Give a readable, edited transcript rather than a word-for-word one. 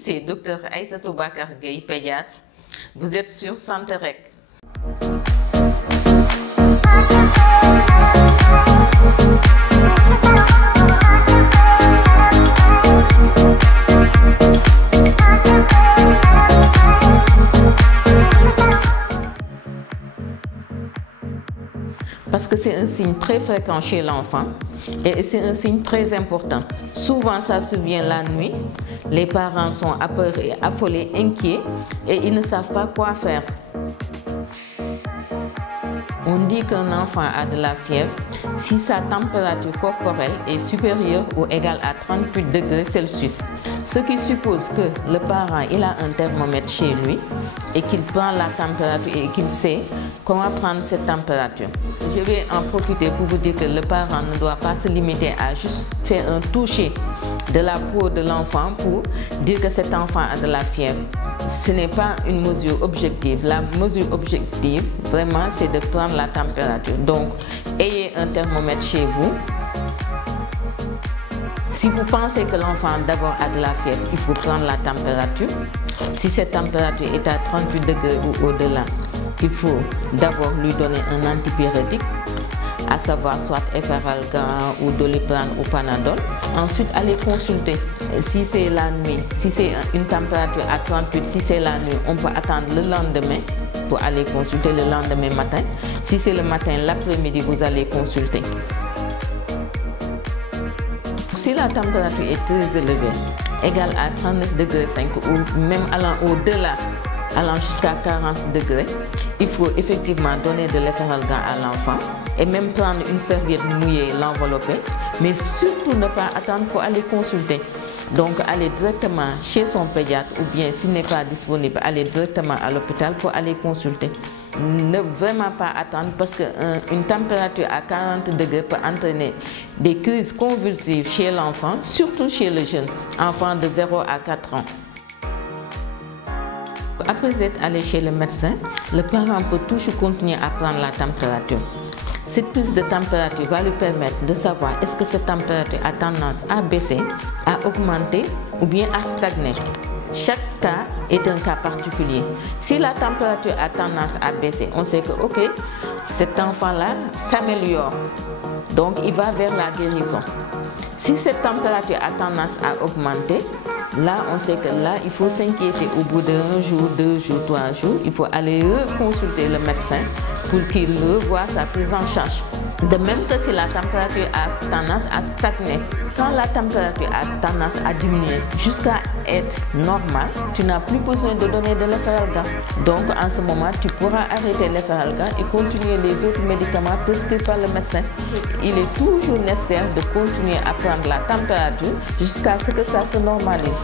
C'est Dr Aïssatou Bakar Gueye, pédiatre. Vous êtes sur Santé Rec. Parce que c'est un signe très fréquent chez l'enfant et c'est un signe très important. Souvent, ça survient la nuit. Les parents sont apeurés, affolés, inquiets et ils ne savent pas quoi faire. On dit qu'un enfant a de la fièvre si sa température corporelle est supérieure ou égale à 38 degrés Celsius. Ce qui suppose que le parent il a un thermomètre chez lui et qu'il prend la température et qu'il sait comment prendre cette température. Je vais en profiter pour vous dire que le parent ne doit pas se limiter à juste faire un toucher de la peau de l'enfant pour dire que cet enfant a de la fièvre. Ce n'est pas une mesure objective. La mesure objective, vraiment, c'est de prendre la température. Donc, ayez un thermomètre chez vous. Si vous pensez que l'enfant d'abord a de la fièvre, il faut prendre la température. Si cette température est à 38 degrés ou au-delà, il faut d'abord lui donner un antipyrétique, à savoir soit Efferalgan ou Doliprane ou Panadol. Ensuite, allez consulter. Si c'est la nuit, si c'est une température à 38, si c'est la nuit, on peut attendre le lendemain pour aller consulter le lendemain matin. Si c'est le matin, l'après-midi, vous allez consulter. Si la température est très élevée, égale à 39 degrés 5 ou même allant au-delà, allant jusqu'à 40 degrés, il faut effectivement donner de l'Efferalgan à l'enfant et même prendre une serviette mouillée, l'envelopper, mais surtout ne pas attendre pour aller consulter. Donc aller directement chez son pédiatre ou bien s'il n'est pas disponible, aller directement à l'hôpital pour aller consulter. Ne vraiment pas attendre parce qu'une température à 40 degrés peut entraîner des crises convulsives chez l'enfant, surtout chez le jeune enfant de 0 à 4 ans. Après être allé chez le médecin, le parent peut toujours continuer à prendre la température. Cette prise de température va lui permettre de savoir est-ce que cette température a tendance à baisser, à augmenter ou bien à stagner. Chaque cas est un cas particulier. Si la température a tendance à baisser, on sait que ok, cet enfant-là s'améliore, donc il va vers la guérison. Si cette température a tendance à augmenter, là on sait que là il faut s'inquiéter au bout d'un jour, 2 jours, 3 jours, il faut aller consulter le médecin pour qu'il revoie sa prise en charge. De même que si la température a tendance à stagner, quand la température a tendance à diminuer jusqu'à être normale, tu n'as plus besoin de donner de l'Efferalgan. Donc en ce moment, tu pourras arrêter l'Efferalgan et continuer les autres médicaments prescrits par le médecin. Il est toujours nécessaire de continuer à prendre la température jusqu'à ce que ça se normalise.